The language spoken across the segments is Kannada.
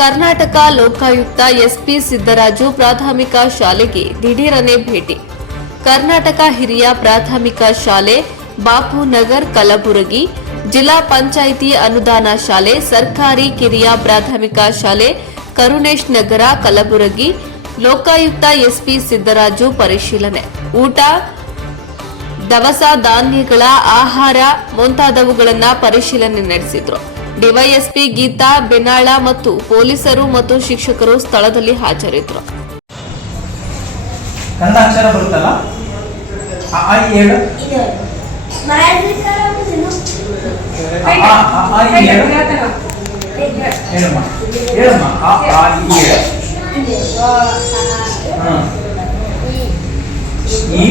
ಕರ್ನಾಟಕ ಲೋಕಾಯುಕ್ತ ಎಸ್ಪಿ ಸಿದ್ದರಾಜು ಪ್ರಾಥಮಿಕ ಶಾಲೆಗೆ ದಿಢೀರನೆ ಭೇಟಿ. ಕರ್ನಾಟಕ ಹಿರಿಯ ಪ್ರಾಥಮಿಕ ಶಾಲೆ ಬಾಪುನಗರ್ ಕಲಬುರಗಿ, ಜಿಲ್ಲಾ ಪಂಚಾಯಿತಿ ಅನುದಾನ ಶಾಲೆ ಸರ್ಕಾರಿ ಕಿರಿಯ ಪ್ರಾಥಮಿಕ ಶಾಲೆ ಕರುಣೇಶ್ ನಗರ ಕಲಬುರಗಿ ಲೋಕಾಯುಕ್ತ ಎಸ್ಪಿ ಸಿದ್ದರಾಜು ಪರಿಶೀಲನೆ. ಊಟ, ದವಸ ಧಾನ್ಯಗಳ ಆಹಾರ ಮುಂತಾದವುಗಳನ್ನು ಪರಿಶೀಲನೆ ನಡೆಸಿದ್ರು. ಡಿವೈಎಸ್ಪಿ ಗೀತಾ ಬೆನಾಳ ಮತ್ತು ಪೊಲೀಸರು ಮತ್ತು ಶಿಕ್ಷಕರು ಸ್ಥಳದಲ್ಲಿ ಹಾಜರಿದ್ದರು. ಕನ್ನಡ ಅಕ್ಷರ ಬರುತ್ತಲ್ಲ, ಆ ಹೇಳು. ಹೇಳಮ್ಮ ಹೇಳಮ್ಮ ಆ ಹೇಳು. ಈ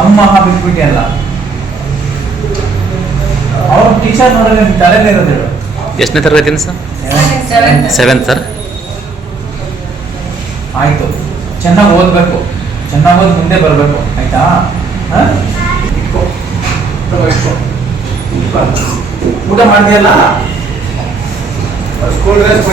ಅಮ್ಮ ಬಿಟ್ಬಿಟ್ಟಿಯಲ್ಲ, ಅವ್ರ ಟೀಚರ್ ನೋಡಿದ್ರೆ ತಲೆನೇ ಇರೋದು. ಎಷ್ಟನೇ ತರಗತಿ ಸರ್? 7th sir. ಆಯ್ತು, ಚೆನ್ನಾಗಿ ಓದ್ಬೇಕು, ಚೆನ್ನಾಗಿ ಓದಿ ಮುಂದೆ ಬರಬೇಕು, ಆಯ್ತಾ? ಊಟ ಮಾಡ್ತೀಯಲ್ಲ? School dress